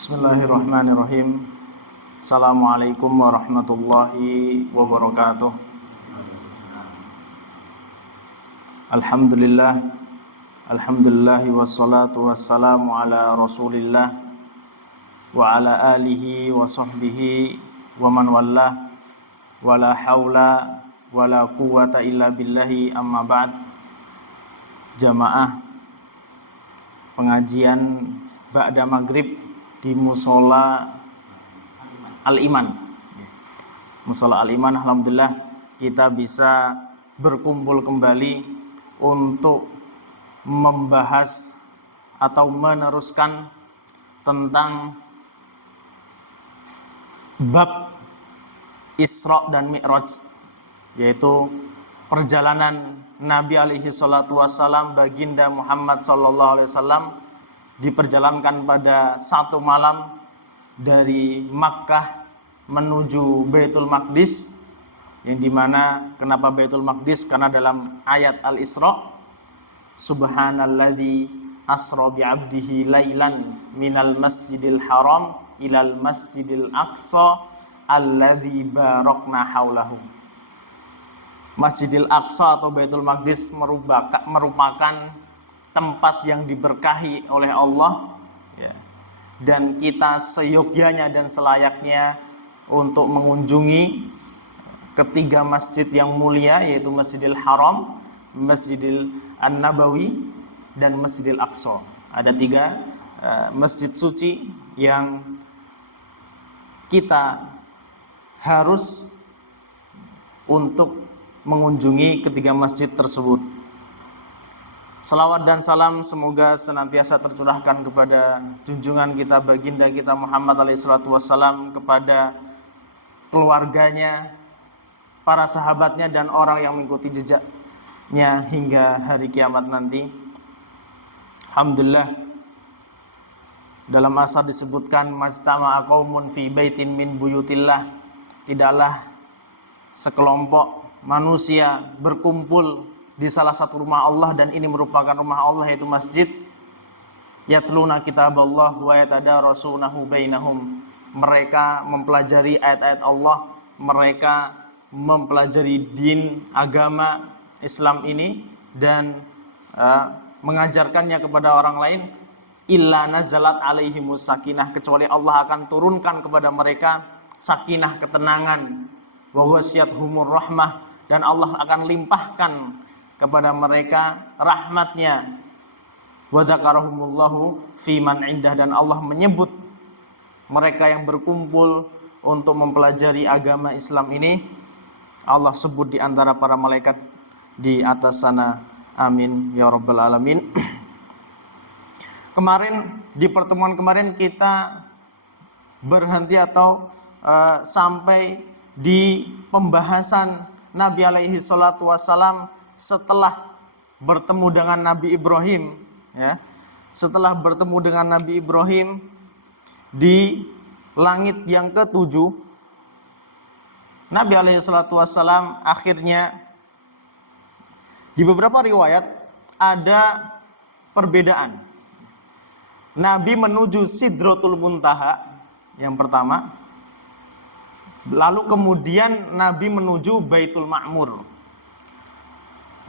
Bismillahirrahmanirrahim. Assalamualaikum warahmatullahi wabarakatuh. Alhamdulillah wassalatu wassalamu ala Rasulillah wa ala alihi wa sahbihi wa man wallah, wala haula wala quwwata illa billahi, amma ba'd. Jamaah pengajian ba'da maghrib di Musola Al-Iman. Musola Al-Iman, alhamdulillah kita bisa berkumpul kembali untuk membahas atau meneruskan tentang bab Isra dan Mi'raj, yaitu perjalanan Nabi alaihi salatu wassalam, baginda Muhammad sallallahu alaihi wasallam, diperjalankan pada satu malam dari Makkah menuju Baitul Maqdis, yang dimana kenapa Baitul Maqdis? Karena dalam ayat Al-Isra, Subhanalladzi asra bi'abdihi lailan minal masjidil haram ilal masjidil aqsa alladzi barakna haulahu. Masjidil Aqsa atau Baitul Maqdis merupakan tempat yang diberkahi oleh Allah, ya, dan kita seyogyanya dan selayaknya untuk mengunjungi ketiga masjid yang mulia, yaitu Masjidil Haram, Masjidil An-Nabawi, dan Masjidil Aqsa. Ada tiga masjid suci yang kita harus untuk mengunjungi ketiga masjid tersebut. Salawat dan salam semoga senantiasa tercurahkan kepada junjungan kita, baginda kita Muhammad SAW, kepada keluarganya, para sahabatnya, dan orang yang mengikuti jejaknya hingga hari kiamat nanti. Alhamdulillah, dalam asar disebutkan, majtama'a qaumun fi baitin min buyutillah, tidaklah sekelompok manusia berkumpul di salah satu rumah Allah, dan ini merupakan rumah Allah, yaitu masjid. Yatluna kitaballah wa yatadarasunahu bainahum. Mereka mempelajari ayat-ayat Allah, mereka mempelajari din agama Islam ini dan mengajarkannya kepada orang lain. Illa nazalat alaihimus sakinah, kecuali Allah akan turunkan kepada mereka sakinah, ketenangan. Wa ghasyiyatuhumur rahmah, dan Allah akan limpahkan kepada mereka rahmatnya. Wa dzakarahumullahu fi man indah, dan Allah menyebut mereka yang berkumpul untuk mempelajari agama Islam ini, Allah sebut di antara para malaikat di atas sana. Amin ya rabbal alamin. Kemarin, di pertemuan kemarin kita berhenti atau sampai di pembahasan Nabi alaihi salatu wassalam setelah bertemu dengan Nabi Ibrahim, ya. Setelah bertemu dengan Nabi Ibrahim di langit yang ke-7, Nabi alaihi salatu wassalam akhirnya, di beberapa riwayat ada perbedaan. Nabi menuju Sidratul Muntaha yang pertama, lalu kemudian Nabi menuju Baitul Ma'mur.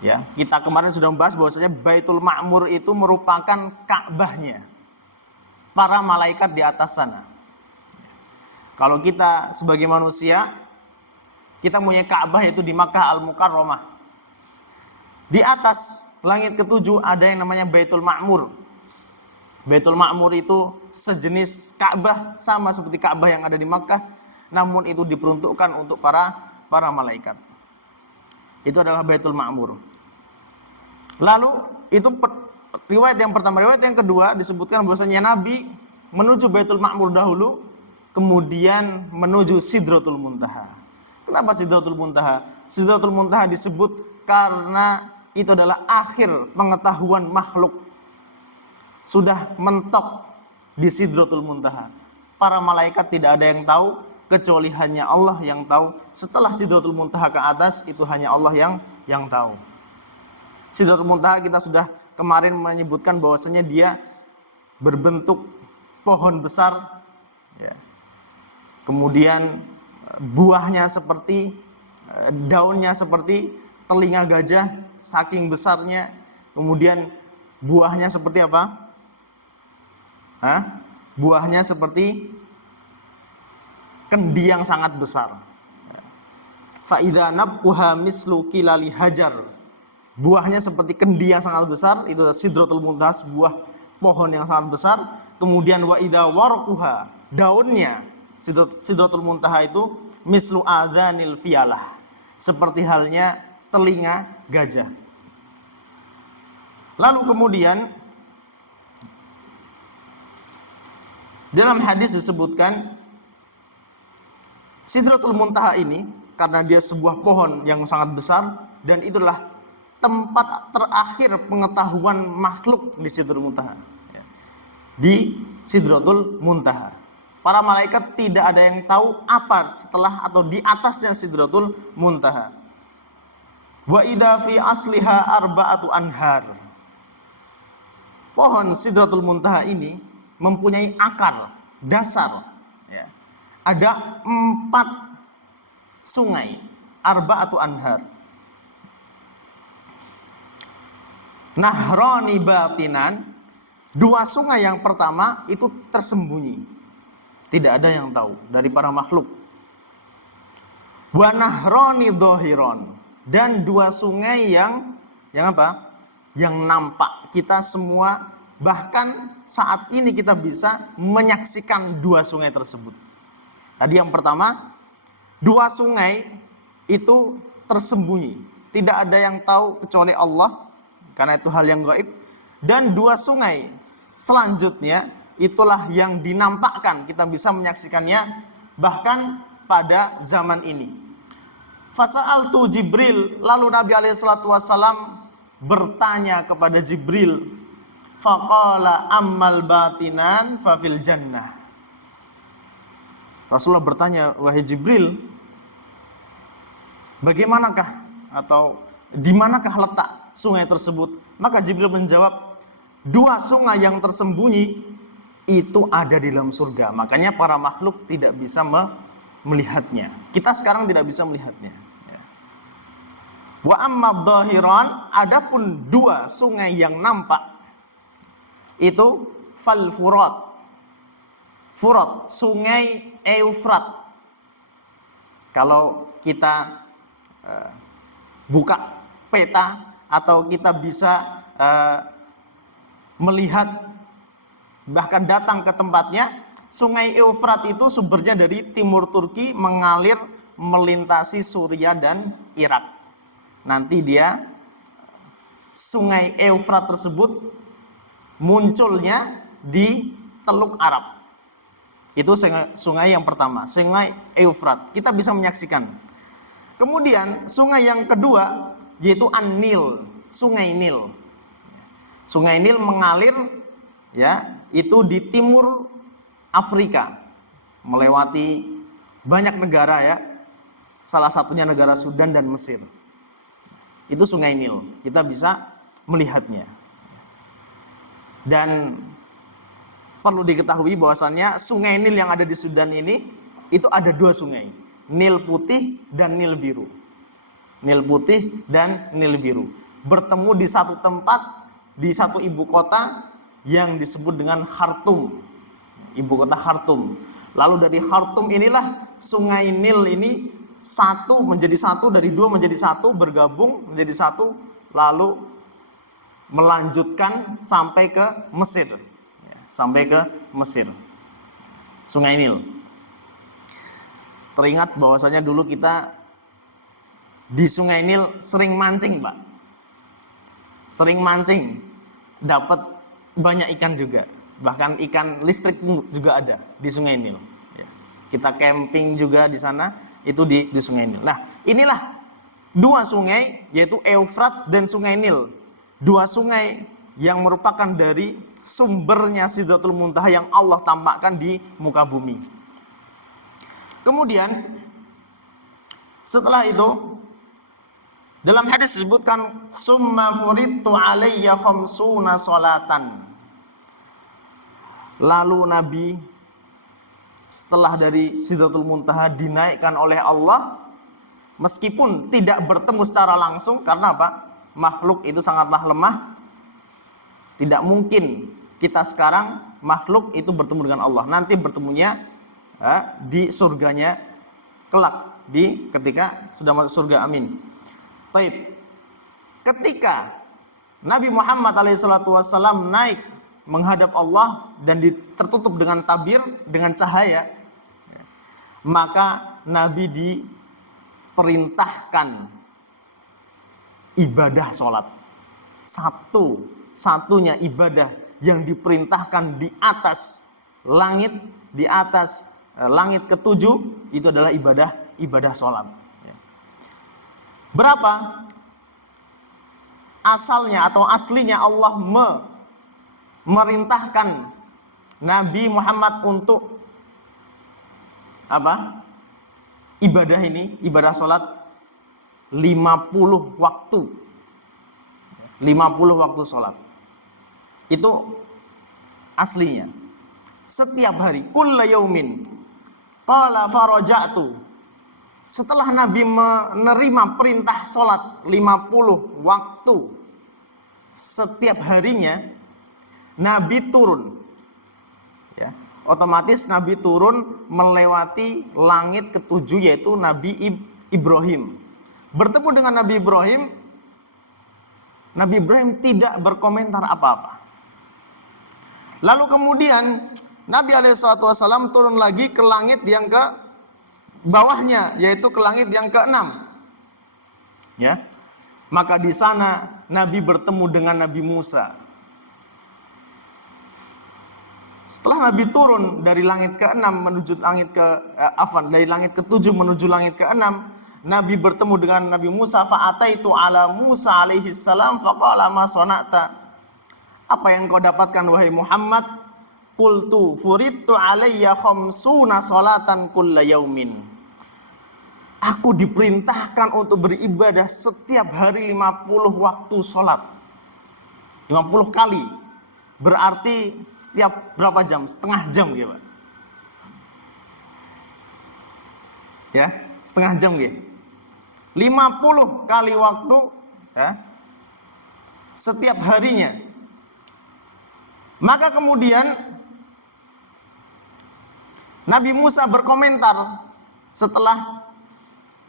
Ya, kita kemarin sudah membahas bahwasanya Baitul Ma'mur itu merupakan Ka'bahnya para malaikat di atas sana. Kalau kita sebagai manusia, kita punya Ka'bah yaitu di Makkah Al-Mukarramah. Di atas langit ke-7 ada yang namanya Baitul Ma'mur. Baitul Ma'mur itu sejenis Ka'bah, sama seperti Ka'bah yang ada di Makkah, namun itu diperuntukkan untuk para malaikat. Itu adalah Baitul Ma'mur. Lalu itu riwayat yang pertama. Riwayat yang kedua disebutkan bahwasanya Nabi menuju Baitul Ma'mur dahulu, kemudian menuju Sidratul Muntaha. Kenapa Sidratul Muntaha? Sidratul Muntaha disebut karena itu adalah akhir pengetahuan makhluk. Sudah mentok di Sidratul Muntaha. Para malaikat tidak ada yang tahu, kecuali hanya Allah yang tahu. Setelah Sidratul Muntaha ke atas, itu hanya Allah yang tahu. Sidratul Muntaha kita sudah kemarin menyebutkan bahwasanya dia berbentuk pohon besar kemudian buahnya seperti daunnya seperti telinga gajah saking besarnya, kemudian buahnya seperti apa? Buahnya seperti kendi yang sangat besar. Fa idza nabquha mislu kilali hajar. Buahnya seperti kendi yang sangat besar, itu Sidratul Muntaha, sebuah pohon yang sangat besar. Kemudian wa idza warquha, daunnya Sidratul Muntaha itu mislu adzanil fiyalah, seperti halnya telinga gajah. Lalu kemudian dalam hadis disebutkan Sidratul Muntaha ini karena dia sebuah pohon yang sangat besar dan itulah tempat terakhir pengetahuan makhluk di Sidratul Muntaha. Di Sidratul Muntaha, para malaikat tidak ada yang tahu apa setelah atau di atasnya Sidratul Muntaha. Wa idza fi asliha arba'atu anhar. Pohon Sidratul Muntaha ini mempunyai akar dasar, ya. Ada 4 sungai, arba'atu anhar. Nahrani batinan, 2 sungai yang pertama itu tersembunyi, tidak ada yang tahu dari para makhluk. Wa nahrani dhahiron, dan 2 sungai yang apa? Yang nampak kita semua, bahkan saat ini kita bisa menyaksikan 2 sungai tersebut. Tadi yang pertama, 2 sungai itu tersembunyi, tidak ada yang tahu kecuali Allah, karena itu hal yang gaib. Dan 2 sungai selanjutnya itulah yang dinampakkan, kita bisa menyaksikannya bahkan pada zaman ini. Fasa'altu Jibril, lalu Nabi SAW bertanya kepada Jibril, faqala ammal batinan fafil jannah. Rasulullah bertanya, wahai Jibril, bagaimanakah atau di manakah letak sungai tersebut? Maka Jibril menjawab, 2 sungai yang tersembunyi itu ada di dalam surga. Makanya para makhluk tidak bisa melihatnya. Kita sekarang tidak bisa melihatnya. Wa amma dhahiran, adapun 2 sungai yang nampak itu fal furat. Furat, sungai Eufrat. Kalau kita buka peta atau kita bisa melihat bahkan datang ke tempatnya, sungai Eufrat itu sumbernya dari timur Turki mengalir melintasi Suriah dan Irak. Nanti dia sungai Eufrat tersebut munculnya di Teluk Arab. Itu sungai yang pertama, sungai Eufrat. Kita bisa menyaksikan. Kemudian sungai yang kedua yaitu An-Nil, sungai Nil. Sungai Nil mengalir, ya, itu di timur Afrika, melewati banyak negara, ya. Salah satunya negara Sudan dan Mesir. Itu sungai Nil. Kita bisa melihatnya. Dan perlu diketahui bahwasannya sungai Nil yang ada di Sudan ini itu ada 2 sungai, Nil Putih dan Nil Biru. Nil Putih dan Nil Biru bertemu di satu tempat, di satu ibu kota yang disebut dengan Khartoum, ibu kota Khartoum. Lalu dari Khartoum inilah sungai Nil ini menjadi satu, dari 2 menjadi 1, bergabung menjadi 1, lalu melanjutkan sampai ke Mesir. Sampai ke Mesir, sungai Nil. Teringat bahwasanya dulu kita di sungai Nil sering mancing, Pak. Sering mancing, dapat banyak ikan juga. Bahkan ikan listrik juga ada di sungai Nil. Kita camping juga di sana, itu di sungai Nil. Nah, inilah 2 sungai, yaitu Eufrat dan sungai Nil. 2 sungai yang merupakan dari sumbernya Sidratul Muntaha yang Allah tampakkan di muka bumi. Kemudian setelah itu dalam hadis disebutkan summa furidtu alayya khamsuna salatan. Lalu Nabi setelah dari Sidratul Muntaha dinaikkan oleh Allah, meskipun tidak bertemu secara langsung, karena apa? Makhluk itu sangatlah lemah. Tidak mungkin kita sekarang makhluk itu bertemu dengan Allah. Nanti bertemunya di surganya kelak, di ketika sudah masuk surga. Amin. Taib. Ketika Nabi Muhammad SAW naik menghadap Allah dan tertutup dengan tabir, dengan cahaya, maka Nabi diperintahkan ibadah sholat. Satunya ibadah yang diperintahkan di atas langit, di atas langit ketujuh, itu adalah ibadah sholat. Berapa asalnya atau aslinya Allah merintahkan Nabi Muhammad untuk apa? Ibadah ini, ibadah sholat 50 waktu. 50 waktu sholat. Itu aslinya. Setiap hari, kulla yaumin. Qala faraja'tu. Setelah Nabi menerima perintah sholat 50 waktu, setiap harinya Nabi turun, ya, otomatis Nabi turun melewati langit ketujuh, yaitu Nabi Ibrahim. Bertemu dengan Nabi Ibrahim tidak berkomentar apa-apa. Lalu kemudian Nabi SAW turun lagi ke langit yang ke bawahnya, yaitu ke langit yang ke-6. Ya, maka di sana Nabi bertemu dengan Nabi Musa. Setelah Nabi turun dari langit ke-6 menuju langit dari langit ke-7 menuju langit ke-6, Nabi bertemu dengan Nabi Musa. Fa'ataitu ala Musa alaihi salam faqala ma sana'ta. Apa yang kau dapatkan wahai Muhammad? Qultu furidtu alayya khamsuna salatan kulla yaumin. Aku diperintahkan untuk beribadah setiap hari 50 waktu salat. 50 kali. Berarti setiap berapa jam? Setengah jam ya, Pak. Ya, setengah jam ya. 50 kali waktu ya, setiap harinya. Maka kemudian Nabi Musa berkomentar setelah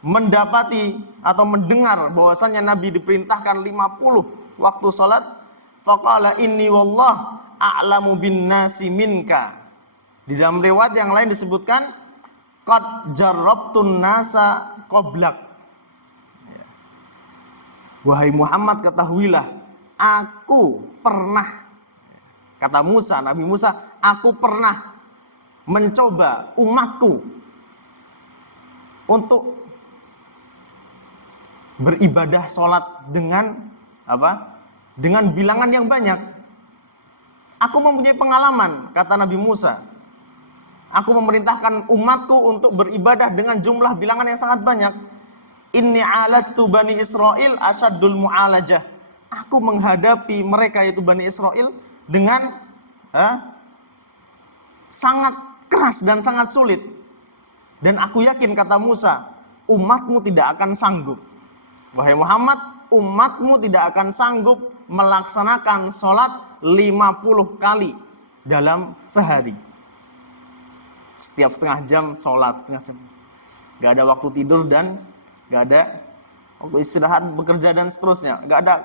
mendapati atau mendengar bahwasannya Nabi diperintahkan 50 waktu salat. Faqala inni wallah a'lamu bin nasi minka. Di dalam riwayat yang lain disebutkan qad jarrabtun nasa qablak. Wahai Muhammad, ketahuilah aku pernah, kata Musa, Nabi Musa, aku pernah mencoba umatku untuk beribadah sholat dengan apa? Dengan bilangan yang banyak. Aku mempunyai pengalaman, kata Nabi Musa. Aku memerintahkan umatku untuk beribadah dengan jumlah bilangan yang sangat banyak. Inni alastu Bani Israel asaddul mu'alajah. Aku menghadapi mereka, yaitu Bani Israel, dengan sangat keras dan sangat sulit. Dan aku yakin, kata Musa, umatmu tidak akan sanggup. Wahai Muhammad, umatmu tidak akan sanggup melaksanakan sholat 50 kali dalam sehari. Setiap setengah jam sholat, setengah jam. Gak ada waktu tidur dan gak ada waktu istirahat, bekerja dan seterusnya. Gak ada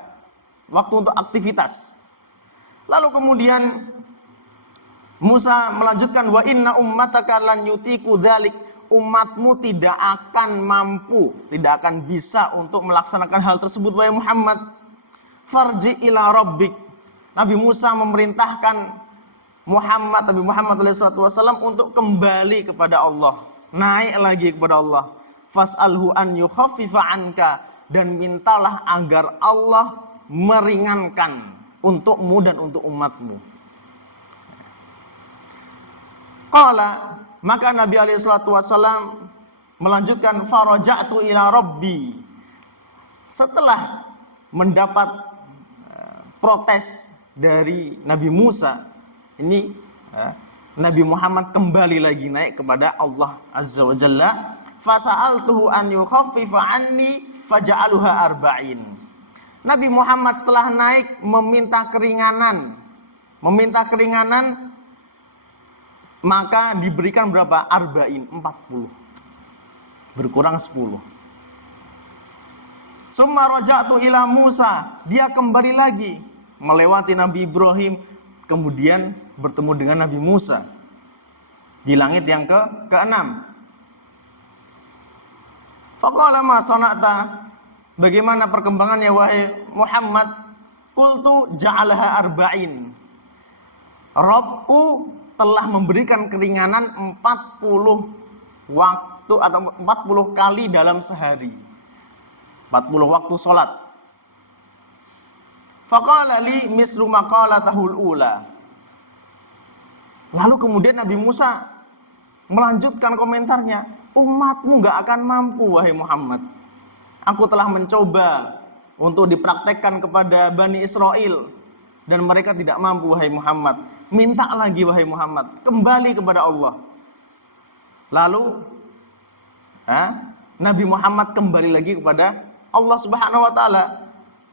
waktu untuk aktivitas. Lalu kemudian Musa melanjutkan, wa inna ummataka lan yutiku dzalik. Umatmu tidak akan mampu, tidak akan bisa untuk melaksanakan hal tersebut wahai Muhammad. Farji ila rabbik. Nabi Musa memerintahkan Nabi Muhammad SAW untuk kembali kepada Allah, naik lagi kepada Allah. Fas'alhu an yukhaffifa anka, dan mintalah agar Allah meringankan untukmu dan untuk umatmu. Qala, maka Nabi SAW melanjutkan, faraja'tu ila rabbi. Setelah mendapat protes dari Nabi Musa, ini Nabi Muhammad kembali lagi naik kepada Allah Azza wa Jalla. Fasa'altuhu an yukhaffifa anni faja'aluha arba'in. Nabi Muhammad setelah naik meminta keringanan, maka diberikan berapa? Arba'in, 40. Berkurang 10. Summa raja'tu ila Musa. Dia kembali lagi melewati Nabi Ibrahim, kemudian bertemu dengan Nabi Musa di langit yang ke-6. Faqala ma sana'ta, bagaimana perkembangannya wahai Muhammad? Qultu ja'alaha arba'in. Rabbku telah memberikan keringanan 40 waktu atau 40 kali dalam sehari. 40 waktu sholat. Faqala li mislu maqalatahul ula. Lalu kemudian Nabi Musa melanjutkan komentarnya, umatmu gak akan mampu wahai Muhammad. Aku telah mencoba untuk dipraktekkan kepada Bani Israel dan mereka tidak mampu wahai Muhammad. Minta lagi wahai Muhammad, kembali kepada Allah. Lalu Nabi Muhammad kembali lagi kepada Allah Subhanahu wa taala.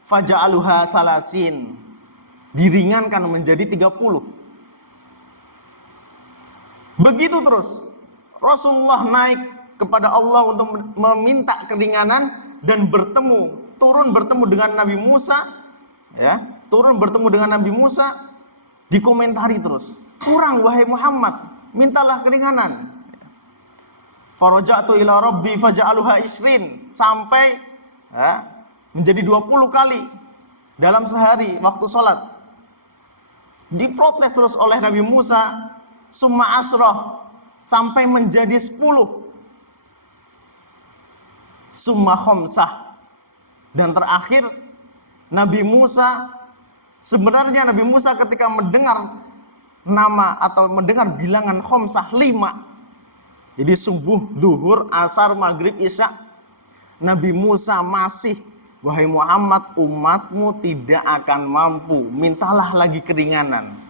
Faja'aluha salasin. Diringankan menjadi 30. Begitu terus Rasulullah naik kepada Allah untuk meminta keringanan dan turun bertemu dengan Nabi Musa, ya, bertemu dengan Nabi Musa, dikomentari terus. Kurang wahai Muhammad, mintalah keringanan. Faraja'tu ila rabbi faja'aluha isrin, sampai menjadi 20 kali dalam sehari waktu sholat. Diprotes terus oleh Nabi Musa. Summa asroh, sampai menjadi 10. Summa khomsah, dan terakhir Nabi Musa, sebenarnya Nabi Musa ketika mendengar nama atau mendengar bilangan khomsah 5, jadi subuh, duhur, asar, maghrib, isya, Nabi Musa masih, wahai Muhammad, umatmu tidak akan mampu, mintalah lagi keringanan.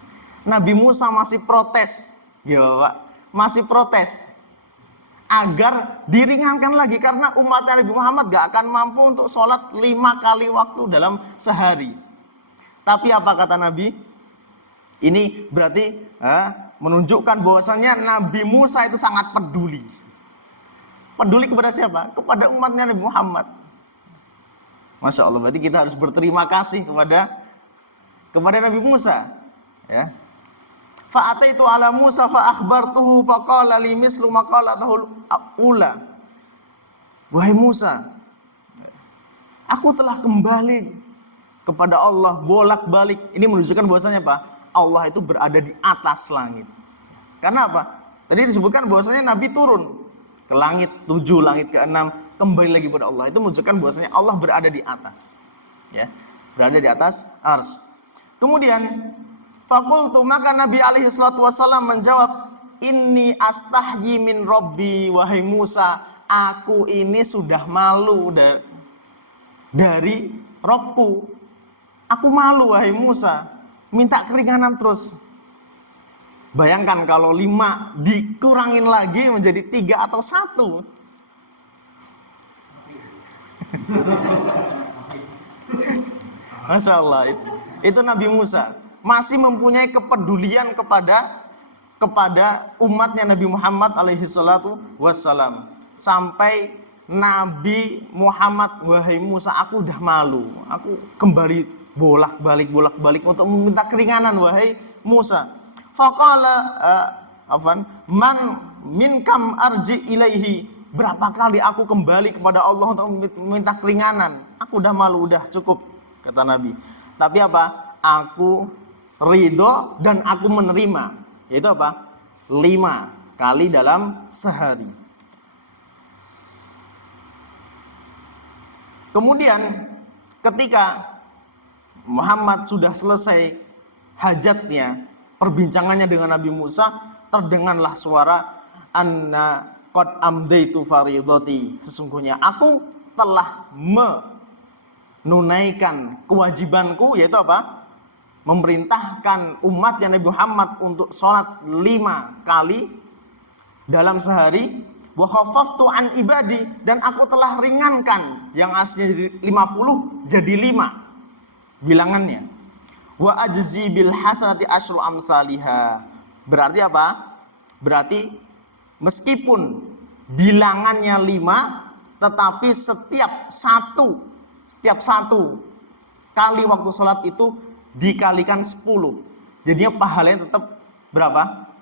Nabi Musa masih protes, ya Bapak, masih protes agar diringankan lagi, karena umat Nabi Muhammad gak akan mampu untuk sholat 5 kali waktu dalam sehari. Tapi apa kata Nabi? Ini berarti menunjukkan bahwasanya Nabi Musa itu sangat peduli. Peduli kepada siapa? Kepada umatnya Nabi Muhammad. Masya Allah, berarti kita harus berterima kasih kepada Nabi Musa, ya. Fa'ataitu ala Musa fa akhbartuhu faqala li mislu maqalatahul ula. Wahai Musa, aku telah kembali kepada Allah bolak-balik. Ini menunjukkan bahwasanya apa? Allah itu berada di atas langit. Karena apa? Tadi disebutkan bahwasanya Nabi turun ke langit 7, langit ke-6, kembali lagi kepada Allah. Itu menunjukkan bahwasanya Allah berada di atas, ya, berada di atas ars. Kemudian fakultu, maka Nabi alaihi salatu wasallam menjawab, inni astahyi min Rabbi, wahai Musa, aku ini sudah malu dari Rabbku. Aku malu wahai Musa, minta keringanan terus. Bayangkan kalau 5 dikurangin lagi menjadi 3 atau 1. Masya Allah, itu Nabi Musa masih mempunyai kepedulian kepada umatnya Nabi Muhammad alaihi salatu wassalam. Sampai Nabi Muhammad, wahai Musa, aku udah malu, aku kembali bolak-balik untuk meminta keringanan wahai Musa. Faqala man minkam arji ilaihi, berapa kali aku kembali kepada Allah untuk meminta keringanan? Aku udah malu, udah cukup, kata Nabi. Tapi apa? Aku ridho dan aku menerima. Itu apa? 5 kali dalam sehari. Kemudian ketika Muhammad sudah selesai hajatnya, perbincangannya dengan Nabi Musa, terdengarlah suara anna qad amdaitu faridati, sesungguhnya aku telah menunaikan kewajibanku, yaitu apa? memerintahkan umatnya Nabi Muhammad untuk sholat 5 kali dalam sehari. Wa khaffaftu an ibadi, dan aku telah ringankan yang aslinya jadi 50 jadi 5 bilangannya. Wa ajzi bil hasanati asyru amsalihha. Berarti apa? Berarti meskipun bilangannya 5, tetapi setiap satu kali waktu sholat itu dikalikan 10. Jadinya pahalanya tetap berapa?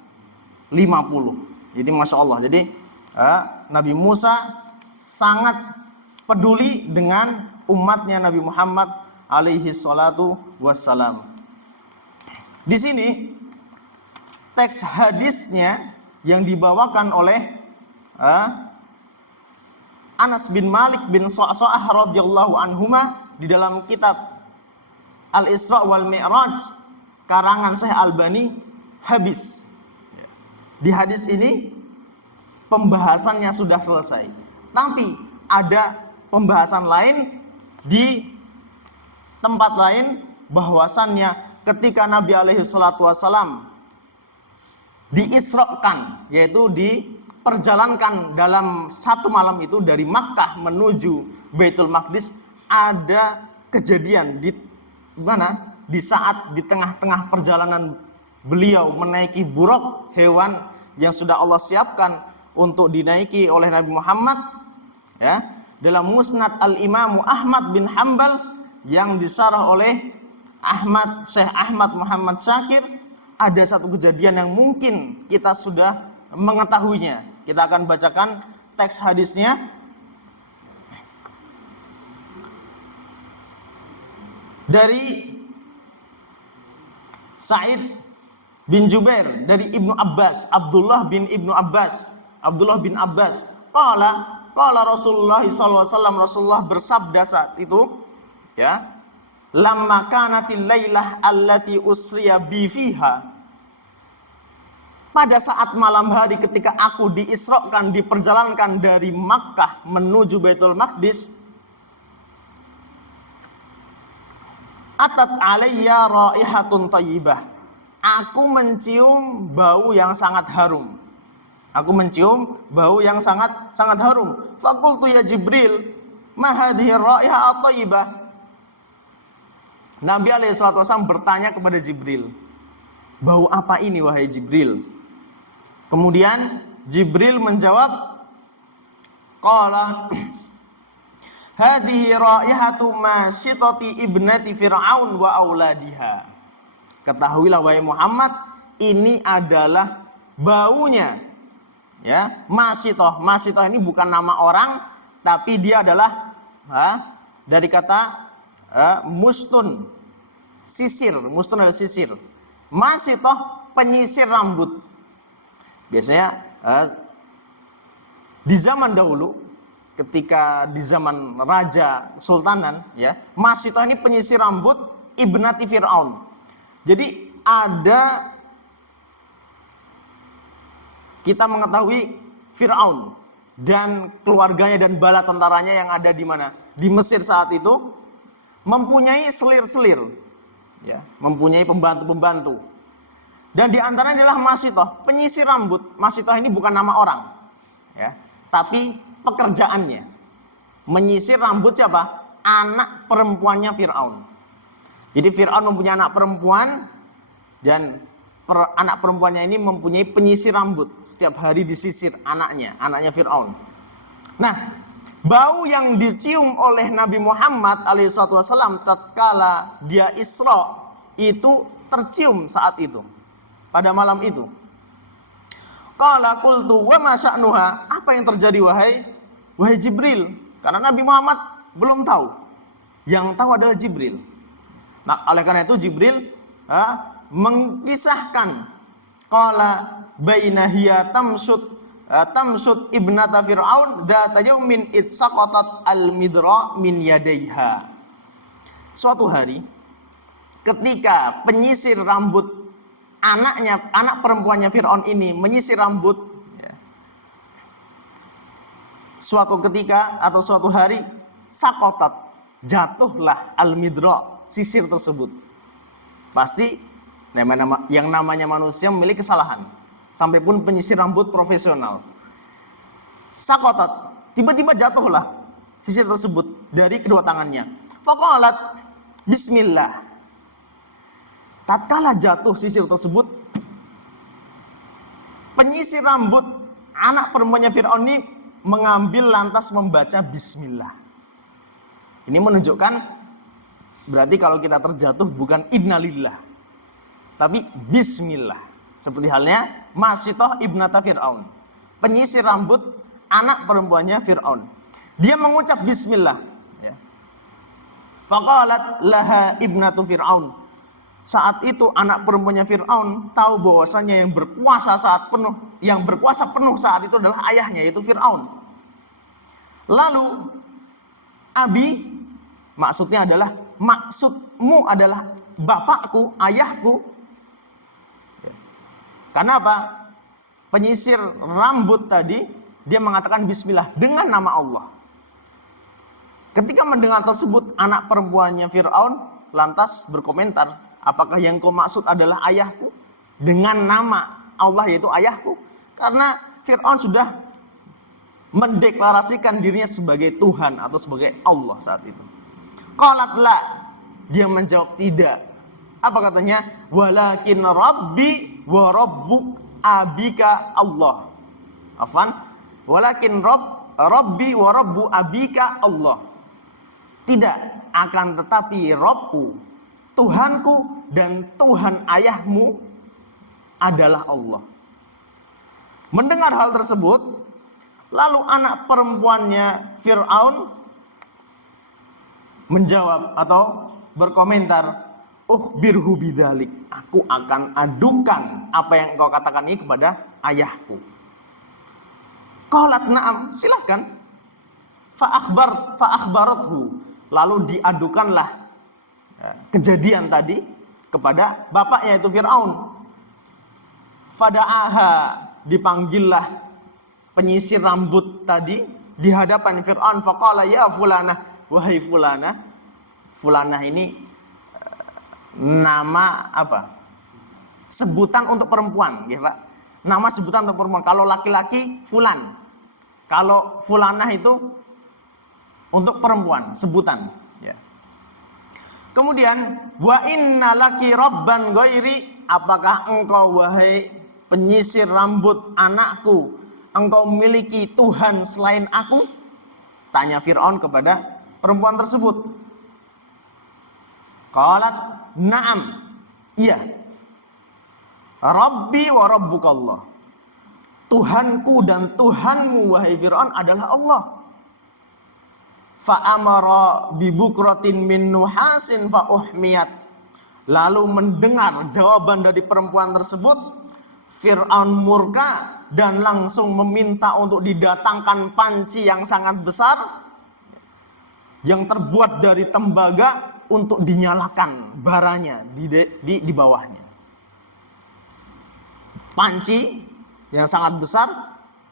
50. Jadi Masya Allah. Jadi Nabi Musa sangat peduli dengan umatnya Nabi Muhammad alaihi salatu wassalam. Di sini teks hadisnya yang dibawakan oleh Anas bin Malik bin Sa'sa'ah radhiyallahu anhuma di dalam kitab Al-Isra wal Mi'raj karangan Syekh Albani habis. Di hadis ini pembahasannya sudah selesai. Tapi ada pembahasan lain di tempat lain, bahwasannya ketika Nabi alaihi salatu wasalam diisrokan, yaitu diperjalankan dalam satu malam itu dari Makkah menuju Baitul Maqdis, ada kejadian di mana di saat di tengah-tengah perjalanan beliau menaiki buraq, hewan yang sudah Allah siapkan untuk dinaiki oleh Nabi Muhammad, ya, dalam Musnad Al-Imam Ahmad bin Hanbal yang disarah oleh Syekh Ahmad Muhammad Syakir, ada satu kejadian yang mungkin kita sudah mengetahuinya. Kita akan bacakan teks hadisnya. Dari Sa'id bin Jubair, dari Ibnu Abbas, Abdullah bin Abbas, qala Rasulullah sallallahu alaihi wasallam, Rasulullah bersabda saat itu, ya, lamma kanatil lailah allati usriya bi fiha, pada saat malam hari ketika aku diisrakan, diperjalankan dari Makkah menuju Baitul Maqdis, atat alayya raihatun thayyibah, aku mencium bau yang sangat harum. Harum. Faqultu ya Jibril, ma hadhihi raihah at-thayyibah. Nabi alaihi salatu wasallam bertanya kepada Jibril, bau apa ini wahai Jibril? Kemudian Jibril menjawab, qala hadhihi raihatu masyitati ibnati Fir'aun wa auladiha. Ketahuilah wahai Muhammad, ini adalah baunya, ya, masyitah. Masyitah ini bukan nama orang, tapi dia adalah dari kata mustun, sisir. Mustun adalah sisir. Masyitah penyisir rambut. Biasanya di zaman dahulu, ketika di zaman raja sultanan, ya, masyitah ini penyisir rambut ibnati Fir'aun. Jadi kita mengetahui Fir'aun dan keluarganya dan bala tentaranya yang ada di mana? Di Mesir saat itu mempunyai selir-selir, ya, mempunyai pembantu-pembantu. Dan di antaranya adalah masyitah, penyisir rambut. Masyitah ini bukan nama orang, ya, tapi pekerjaannya menyisir rambut siapa? Anak perempuannya Fir'aun. Jadi Fir'aun mempunyai anak perempuan, dan anak perempuannya ini mempunyai penyisir rambut. Setiap hari disisir anaknya Fir'aun. Nah, bau yang dicium oleh Nabi Muhammad alaihissalam tatkala dia Isra itu tercium saat itu, pada malam itu. Qala qultu wa ma sya'nuha, apa yang terjadi wahai Jibril? Karena Nabi Muhammad belum tahu. Yang tahu adalah Jibril. Nah, oleh karena itu Jibril mengkisahkan, qala baina hiya tamsud ibnata Fir'aun dzata yaumin itsaqatat al-midra min yadaiha. Suatu hari ketika penyisir rambut anak perempuannya Fir'aun ini menyisir rambut, ya, suatu ketika atau suatu hari sakotat, jatuhlah al-midra, sisir tersebut. Pasti yang namanya manusia memiliki kesalahan. Sampai pun penyisir rambut profesional. Sakotot, tiba-tiba jatuhlah sisir tersebut dari kedua tangannya. Faqalat bismillah. Tatkala jatuh sisir tersebut, penyisir rambut anak perempuannya Fir'aun ini mengambil lantas membaca bismillah. Ini menunjukkan berarti kalau kita terjatuh bukan innalillah, tapi bismillah. Seperti halnya Masitoh ibnata Fir'aun, penyisir rambut anak perempuannya Fir'aun. Dia mengucap bismillah. Faqalat laha ibnatu Fir'aun. Saat itu anak perempuannya Fir'aun tahu bahwasanya yang berkuasa penuh saat itu adalah ayahnya, yaitu Fir'aun. Lalu Abi, maksudnya adalah maksudmu adalah bapakku, ayahku. Karena apa? Penyisir rambut tadi dia mengatakan bismillah dengan nama Allah. Ketika mendengar tersebut, anak perempuannya Fir'aun lantas berkomentar, apakah yang kau maksud adalah ayahku? Dengan nama Allah, yaitu ayahku. Karena Fir'aun sudah mendeklarasikan dirinya sebagai Tuhan atau sebagai Allah saat itu. Qalat la, dia menjawab tidak. Apa katanya? Walakin rabbi wa rabbuk abika Allah. Afwan, walakin rabbi wa rabbu abika Allah. Tidak, akan tetapi Rabbku, Tuhanku dan Tuhan ayahmu adalah Allah. Mendengar hal tersebut, lalu anak perempuannya Fir'aun menjawab atau berkomentar, ukhbirhu bidzalik, aku akan adukan apa yang engkau katakan ini kepada ayahku. Qalat na'am, silahkan. Fa'akhbarathu, lalu diadukanlah kejadian tadi kepada bapaknya, yaitu Fir'aun. Fada'aha, dipanggillah penyisir rambut tadi di hadapan Fir'aun. Faqala ya fulanah, wahai fulanah. Fulanah ini nama apa? Sebutan untuk perempuan, ya Pak. Nama sebutan untuk perempuan. Kalau laki-laki fulan. Kalau fulanah itu untuk perempuan, sebutan, ya. Kemudian wa inna laki rabban ghairi, apakah engkau wahai penyisir rambut anakku, engkau memiliki Tuhan selain aku? Tanya Fir'aun kepada perempuan tersebut. Qalat na'am, iya. Rabbi wa rabbukallah, Tuhanku dan Tuhanmu wahai Fir'aun adalah Allah. Fa'amara bibukratin min nuhasin fa'uhmiyat. Lalu mendengar jawaban dari perempuan tersebut, Fir'aun murka dan langsung meminta untuk didatangkan panci yang sangat besar yang terbuat dari tembaga untuk dinyalakan baranya di bawahnya. Panci yang sangat besar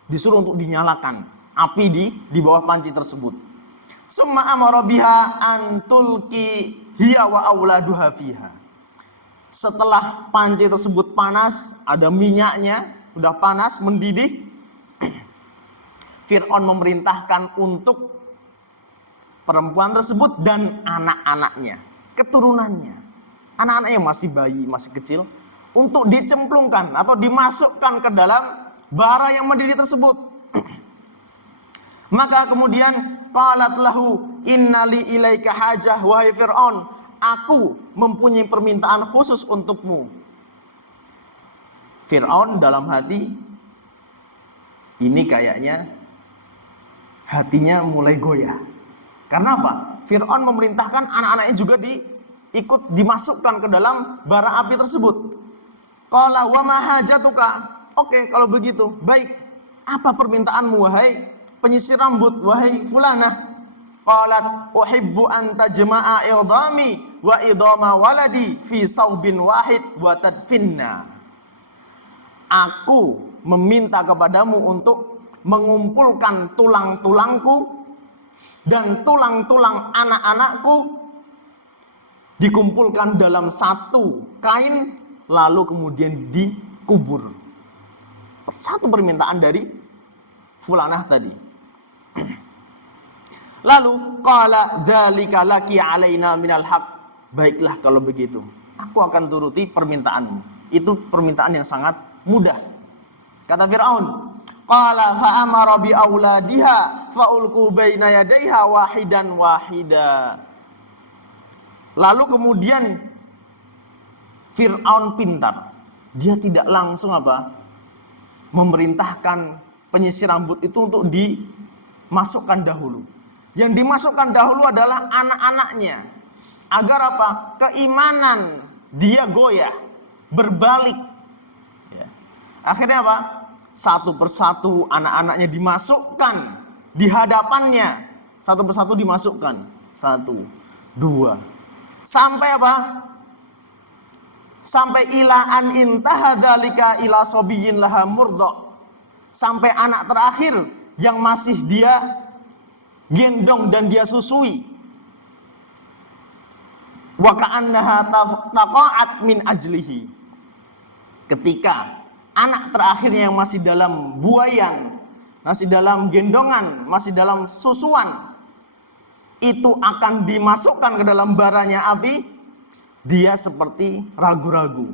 disuruh untuk dinyalakan api di bawah panci tersebut. Summa amara biha antulki hiya wa auladuha fiha. Setelah panci tersebut panas, ada minyaknya, sudah panas, mendidih, Fir'aun memerintahkan untuk perempuan tersebut dan anak-anaknya, keturunannya, anak-anaknya masih bayi, masih kecil, untuk dicemplungkan atau dimasukkan ke dalam bara yang mendidih tersebut. Maka kemudian qalat lahu innali ilaika hajah, wahai Fir'aun, aku mempunyai permintaan khusus untukmu. Fir'aun dalam hati, ini kayaknya hatinya mulai goyah. Karena apa? Fir'aun memerintahkan anak-anaknya juga ikut dimasukkan ke dalam bara api tersebut. Qala wa ma hajatuka. Oke, kalau begitu, baik. Apa permintaanmu wahai penyisir rambut, wahai fulanah? Qalat uhibbu an tajma'a idami wa idama waladi fi saubin wahid wa tadfinna. Aku meminta kepadamu untuk mengumpulkan tulang-tulangku dan tulang-tulang anak-anakku dikumpulkan dalam satu kain, lalu kemudian dikubur. Satu permintaan dari fulanah tadi. Lalu qala dzalika laki alaina minal haq. Baiklah kalau begitu, aku akan turuti permintaanmu. Itu permintaan yang sangat mudah. Kata Fir'aun, qala fa amara bi auladiha fa ulqu baina yadayha wahidan wahida. Lalu kemudian Fir'aun pintar. Dia tidak langsung memerintahkan penyisir rambut itu untuk dimasukkan dahulu. Yang dimasukkan dahulu adalah anak-anaknya. Agar keimanan dia goyah, berbalik. Ya. Akhirnya satu persatu anak-anaknya dimasukkan di hadapannya. Satu persatu dimasukkan. 1, 2. Sampai Sampai ilaan intahadzalika ila sobiyin laha murdo. Sampai anak terakhir yang masih dia gendong dan dia susui. Wa ka'annaha taqa'at min ajlihi. Ketika anak terakhirnya yang masih dalam buayan, masih dalam gendongan, masih dalam susuan, itu akan dimasukkan ke dalam baranya api, dia seperti ragu-ragu,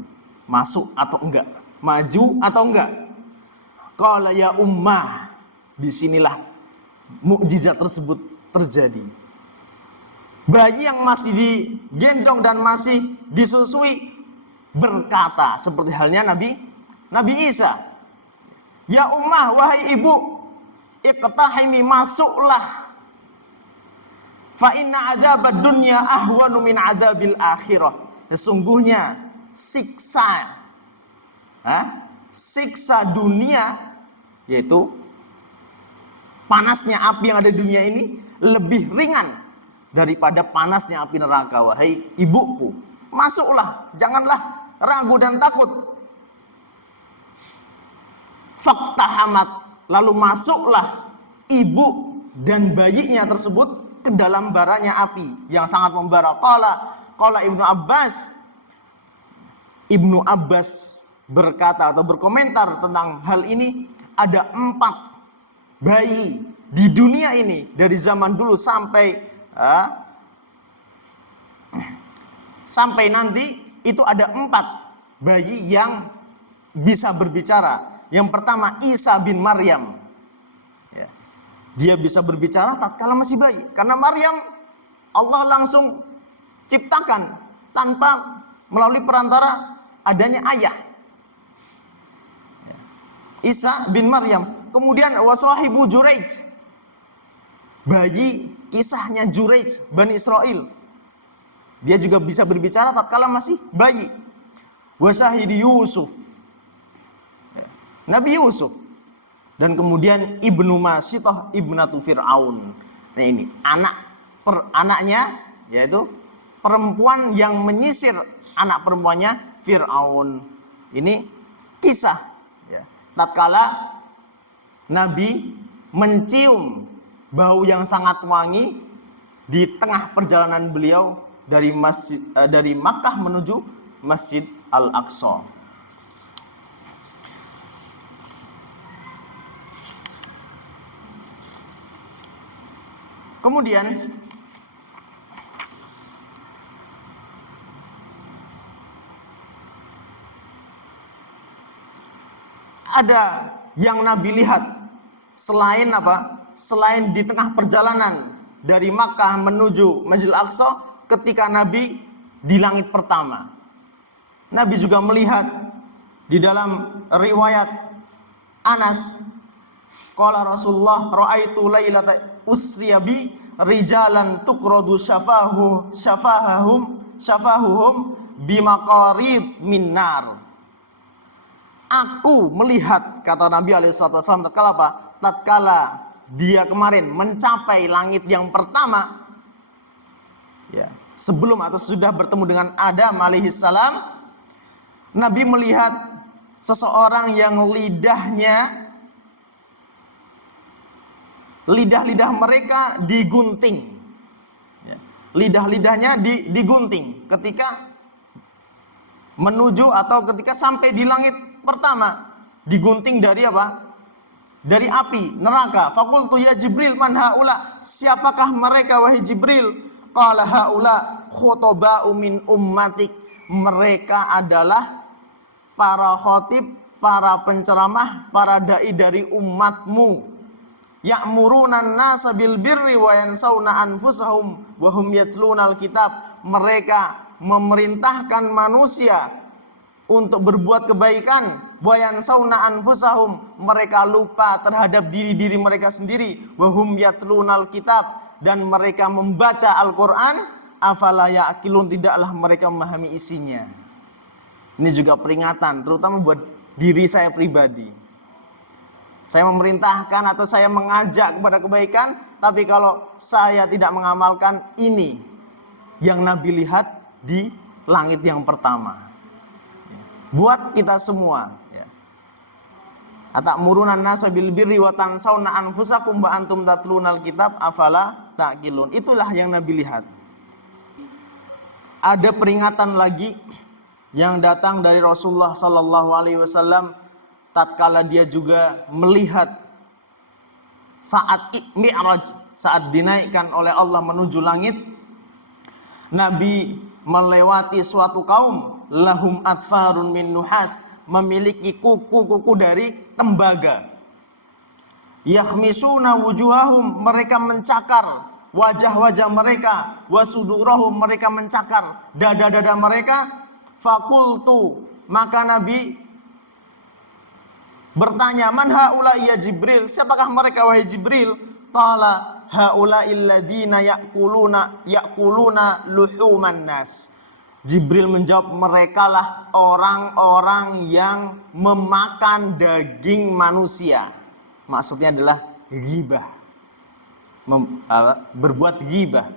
masuk atau enggak, maju atau enggak. Qala ya ummah, disinilah mukjizat tersebut terjadi. Bayi yang masih digendong dan masih disusui berkata seperti halnya Nabi Isa, ya ummah, wahai ibu, iqtahimi, masuklah. Fa inna adzabad dunya ahwanu min adzabil akhirah. Sesungguhnya siksa dunia, yaitu panasnya api yang ada di dunia ini, lebih ringan daripada panasnya api neraka. Wahai ibuku, masuklah, janganlah ragu dan takut. Faktahamat, lalu masuklah ibu dan bayinya tersebut ke dalam baranya api yang sangat membara. Qala Ibnu Abbas berkata atau berkomentar tentang hal ini, ada 4 bayi di dunia ini dari zaman dulu sampai nanti, itu ada 4 bayi yang bisa berbicara. Yang pertama Isa bin Maryam. Dia bisa berbicara tatkala masih bayi. Karena Maryam Allah langsung ciptakan tanpa melalui perantara adanya ayah. Isa bin Maryam. Kemudian wasahibu Juraij. Bayi kisahnya Juraij, Bani Israel. Dia juga bisa berbicara tatkala masih bayi. Wasahidi Yusuf. Nabi Yusuf. Dan kemudian Ibnu Masitoh ibnatu Fir'aun. Nah ini anaknya, yaitu perempuan yang menyisir anak perempuannya Fir'aun. Ini kisah tatkala Nabi mencium bau yang sangat wangi di tengah perjalanan beliau dari Makkah menuju Masjid Al-Aqsa. Kemudian ada yang Nabi lihat selain Selain di tengah perjalanan dari Makkah menuju Masjidil Aqsa, ketika Nabi di langit pertama. Nabi juga melihat di dalam riwayat Anas, qala Rasulullah ra'aitu lailata usriya bi rijalan tuqradu syafahuhum bimaqarid min nar. Aku melihat, kata Nabi SAW, tatkala dia kemarin mencapai langit yang pertama, sebelum atau sudah bertemu dengan Adam alaihissalam, Nabi melihat seseorang yang lidah mereka digunting. lidah-lidahnya digunting ketika menuju atau ketika sampai di langit pertama, digunting dari apa? Dari api neraka. Faqultu ya Jibril man haula? Siapakah mereka wahai Jibril? Qala haula khutoba'u min ummatik. Mereka adalah para khotib, para penceramah, para dai dari umatmu. Ya'muruna an-nasa bil birri wa yansawna anfusahum wa hum yatlunal kitab. Mereka memerintahkan manusia untuk berbuat kebaikan, wa yansawna anfusahum, mereka lupa terhadap diri-diri mereka sendiri, wa hum yatlunal kitab, dan mereka membaca Al-Qur'an, afala ya'qilun, tidaklah mereka memahami isinya. Ini juga peringatan terutama buat diri saya pribadi. Saya memerintahkan atau saya mengajak kepada kebaikan, tapi kalau saya tidak mengamalkan, ini yang Nabi lihat di langit yang pertama. Buat kita semua, ya. Atamuruna an-nasa bil birri wa tansawna anfusakum wa antum tatlunal kitab afala taqilun. Itulah yang Nabi lihat. Ada peringatan lagi yang datang dari Rasulullah sallallahu alaihi wasallam tatkala dia juga melihat saat Mi'raj, saat dinaikkan oleh Allah menuju langit. Nabi melewati suatu kaum, lahum atfarun min nuhas, memiliki kuku-kuku dari tembaga. Yakhmisuna wujuhahum, mereka mencakar wajah-wajah mereka, wasudurahum, mereka mencakar dada-dada mereka. Fakultu, maka Nabi bertanya, man haula ya Jibril? Siapakah mereka wahai Jibril? Qala haula illadzina ya'kuluna luhuman nas. Jibril menjawab, merekalah orang-orang yang memakan daging manusia. Maksudnya adalah ghibah. Berbuat ghibah,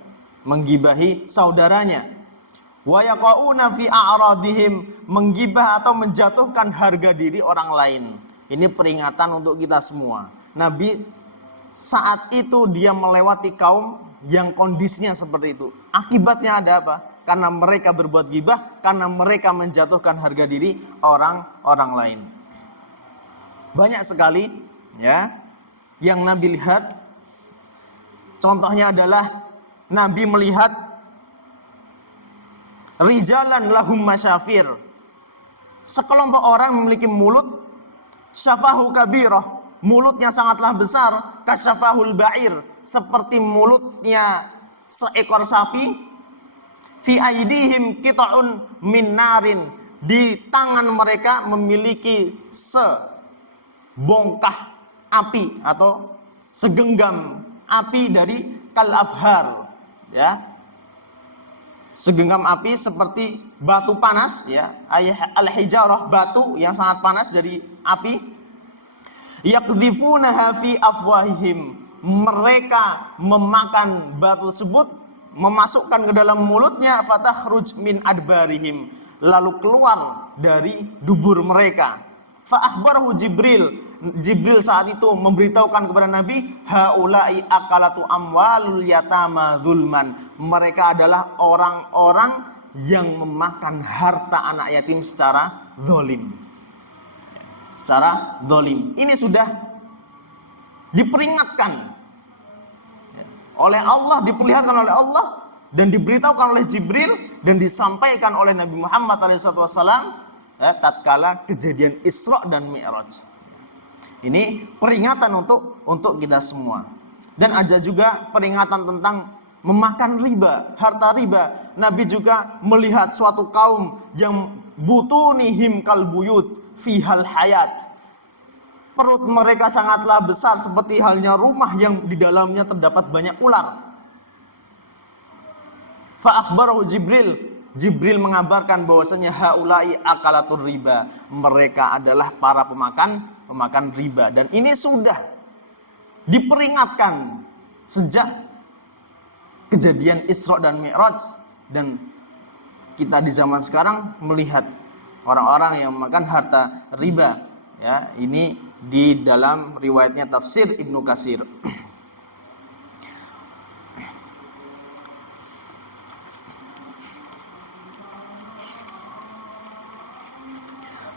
menggibahi saudaranya. Wa yaqauna fi a'radihim, menggibah atau menjatuhkan harga diri orang lain. Ini peringatan untuk kita semua. Nabi saat itu dia melewati kaum yang kondisinya seperti itu. Akibatnya ada apa? Karena mereka berbuat ghibah, karena mereka menjatuhkan harga diri orang lain. Banyak sekali ya yang Nabi lihat. Contohnya adalah Nabi melihat rijalan lahum masyafir. Sekelompok orang memiliki mulut syafahu kabirah, mulutnya sangatlah besar, kasyafahul ba'ir, seperti mulutnya seekor sapi. Fi aidihim qita'un min narin, di tangan mereka memiliki sebongkah api atau segenggam api dari kal-afhar, ya. Segenggam api seperti batu panas, ya, al-hijarah, batu yang sangat panas dari api. Yaqdhifunaha fi afwahihim, mereka memakan batu tersebut, memasukkan ke dalam mulutnya, fatakhruj min adbarihim, lalu keluar dari dubur mereka. Fa akhbarahu Jibril, Jibril saat itu memberitahukan kepada Nabi, haula'i akalatu amwalul yatama zulman, mereka adalah orang-orang yang memakan harta anak yatim secara zalim. Secara zalim. Ini sudah diperingatkan oleh Allah, diperlihatkan oleh Allah, dan diberitahukan oleh Jibril, dan disampaikan oleh Nabi Muhammad SAW tatkala kejadian Isra dan Mi'raj. Ini peringatan untuk kita semua. Dan ada juga peringatan tentang memakan riba, harta riba. Nabi juga melihat suatu kaum yang butunihim kalbuyut fihal hayat. Perut mereka sangatlah besar seperti halnya rumah yang di dalamnya terdapat banyak ular. Fa akhbarahu Jibril, Jibril mengabarkan bahwasanya haula'i akalatur riba, mereka adalah para pemakan riba. Dan ini sudah diperingatkan sejak kejadian Isra dan Mi'raj, dan kita di zaman sekarang melihat orang-orang yang memakan harta riba, ya. Ini di dalam riwayatnya tafsir Ibnu Katsir.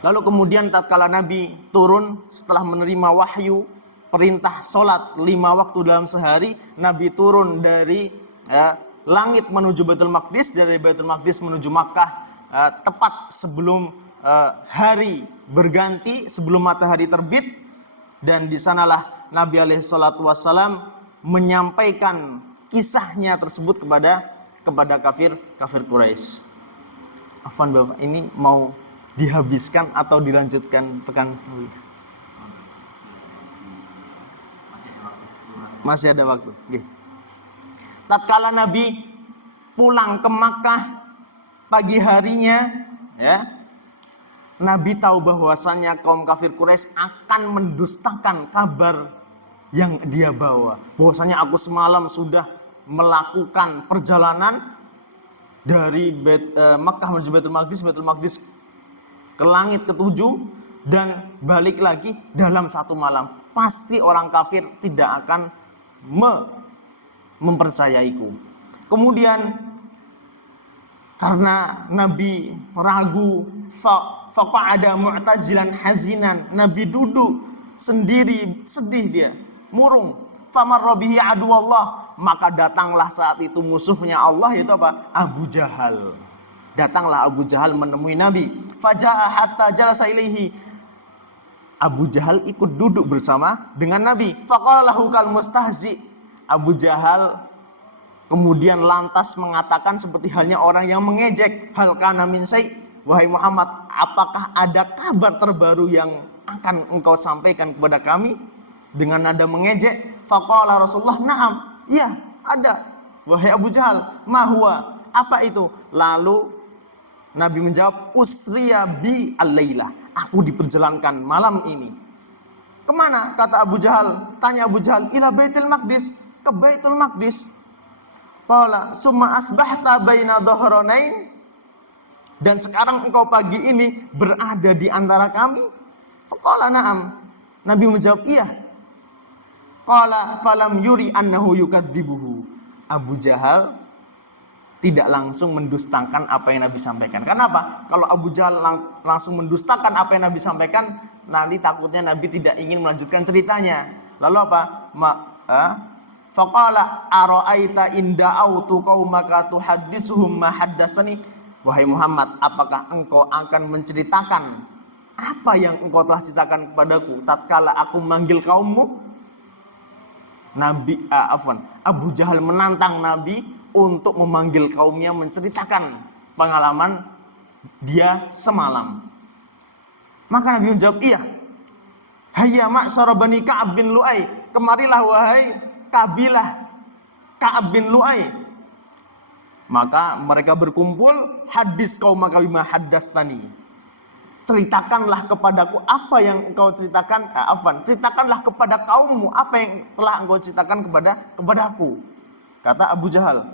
Lalu kemudian tatkala Nabi turun setelah menerima wahyu perintah sholat 5 waktu dalam sehari, Nabi turun dari langit menuju Baitul Maqdis, dari Baitul Maqdis menuju Makkah tepat sebelum hari berganti, sebelum matahari terbit, dan di sanalah Nabi alaihi salatu wassalam menyampaikan kisahnya tersebut kepada kafir Quraisy. Afwan Bapak, ini mau dihabiskan atau dilanjutkan pekan selanjutnya? Masih ada waktu. Oke. Tatkala Nabi pulang ke Makkah pagi harinya, ya, Nabi tahu bahwasannya kaum kafir Quraisy akan mendustakan kabar yang dia bawa. Bahwasanya aku semalam sudah melakukan perjalanan dari Makkah menuju Baitul Maqdis ke langit ke-7 dan balik lagi dalam satu malam. Pasti orang kafir tidak akan mempercayaiku. Kemudian karena Nabi ragu, faqa'ada mu'tazilan hazinan, Nabi duduk sendiri, sedih dia, murung. Famarra bihi aduwallah, maka datanglah saat itu musuhnya Allah, yaitu apa? Abu Jahal. Datanglah Abu Jahal menemui Nabi. Faja'a hatta jalasa ilaihi, Abu Jahal ikut duduk bersama dengan Nabi. Faqalahu kal mustahzi, Abu Jahal kemudian lantas mengatakan seperti halnya orang yang mengejek. Hal kana min syai', wahai Muhammad, apakah ada kabar terbaru yang akan engkau sampaikan kepada kami? Dengan nada mengejek. Faqala Rasulullah, na'am, iya ada, wahai Abu Jahal. Ma huwa, apa itu? Lalu Nabi menjawab, usriya bi al-lailah, aku diperjalankan malam ini. Kemana? Kata Abu Jahal. Tanya Abu Jahal, ila Baitul Maqdis, ke Baitul Maqdis. Qala summa asbahta baina dhahranain, dan sekarang engkau pagi ini berada di antara kami. Faqala na'am, Nabi menjawab iya. Qala falam yuri annahu yukadzibuhu, Abu Jahal tidak langsung mendustakan apa yang Nabi sampaikan. Kenapa? Kalau Abu Jahal langsung mendustakan apa yang Nabi sampaikan, nanti takutnya Nabi tidak ingin melanjutkan ceritanya. Lalu apa? Faqala ara'aita in da'autu qaumaka tuhadditsuhum ma haddastani, wahai Muhammad, apakah engkau akan menceritakan apa yang engkau telah ceritakan kepadaku tatkala aku memanggil kaummu? Abu Jahal menantang Nabi untuk memanggil kaumnya menceritakan pengalaman dia semalam. Maka Nabi menjawab, iya. Hayya ma'syara bani Ka'ab bin Lu'ay, kemarilah wahai kabilah Ka'ab bin Lu'ay. Maka mereka berkumpul, hadis qaumaka bima haddastani, ceritakanlah kepadaku apa yang engkau ceritakan, ceritakanlah kepada kaummu apa yang telah engkau ceritakan kepadaku, kata Abu Jahal.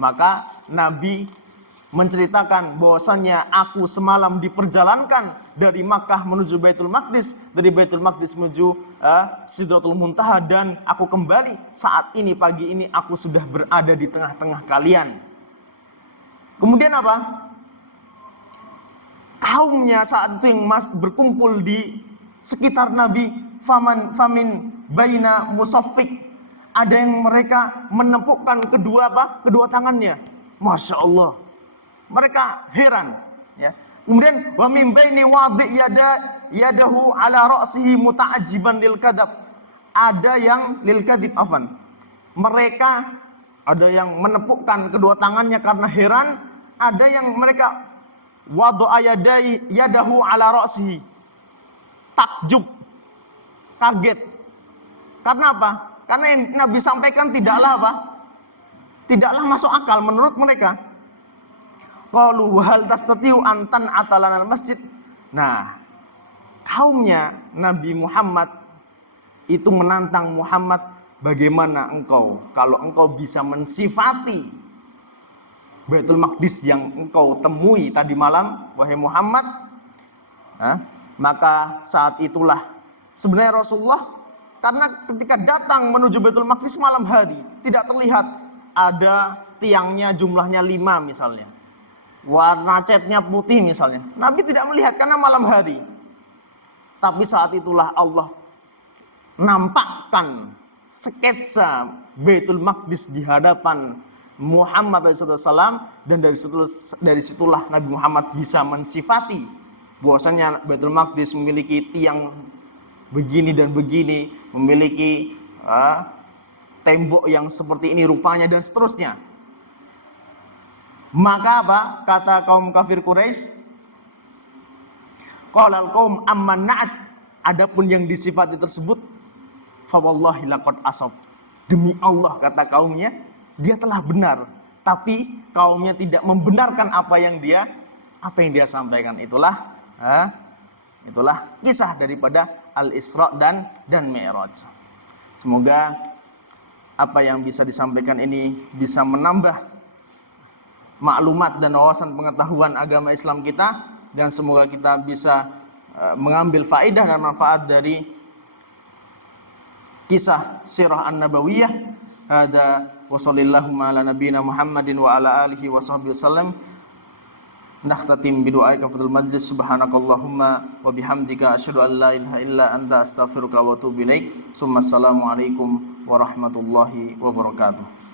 Maka Nabi menceritakan bahwasannya aku semalam diperjalankan dari Makkah menuju Baitul Maqdis, dari Baitul Maqdis menuju Sidratul Muntaha, dan aku kembali saat ini pagi ini aku sudah berada di tengah-tengah kalian. Kemudian apa? Kaumnya saat itu yang berkumpul di sekitar Nabi, famin baina musaffik, ada yang mereka menepukkan kedua tangannya. Masya Allah, mereka heran, ya. Kemudian wa min baini wadi yadahu ala ra'sihi muta'ajjiban lil kadab, ada yang lil kadib mereka ada yang menepukkan kedua tangannya karena heran, ada yang mereka wada'a yadahu ala ra'sihi, takjub, kaget. Karena apa? Karena yang Nabi sampaikan tidaklah tidaklah masuk akal menurut mereka. Qalu hal tastatiu an tan'ata lanal masjid. Nah, kaumnya Nabi Muhammad itu menantang Muhammad, bagaimana engkau kalau engkau bisa mensifati Baitul Maqdis yang engkau temui tadi malam, wahai Muhammad. Maka saat itulah sebenarnya Rasulullah, karena ketika datang menuju Baitul Maqdis malam hari, tidak terlihat ada tiangnya jumlahnya 5 misalnya, warna catnya putih misalnya. Nabi tidak melihat karena malam hari. Tapi saat itulah Allah nampakkan sketsa Baitul Maqdis di hadapan Muhammad SAW, dan dari situlah Nabi Muhammad bisa mensifati bahwasanya Baitul Maqdis memiliki tiang begini dan begini, memiliki tembok yang seperti ini rupanya, dan seterusnya. Maka apa kata kaum kafir Quraisy? Qalal qaum amman na'at, adapun yang disifati tersebut, fa wallahi laqad asab, demi Allah kata kaumnya, dia telah benar, tapi kaumnya tidak membenarkan apa yang dia sampaikan. Itulah kisah daripada Al-Isra dan Mi'raj. Semoga apa yang bisa disampaikan ini bisa menambah maklumat dan wawasan pengetahuan agama Islam kita, dan semoga kita bisa mengambil faedah dan manfaat dari kisah sirah an-nabawiyah. Hada wa sallallahu ala nabiyina Muhammadin wa ala alihi wa sahbihi wasallam. Nakhtatim bi du'ai kafatul majlis. Subhanakallahumma wa bihamdika asyhadu an la ilaha illa anta astaghfiruka wa atubu ilaik. Assalamu alaikum warahmatullahi wabarakatuh.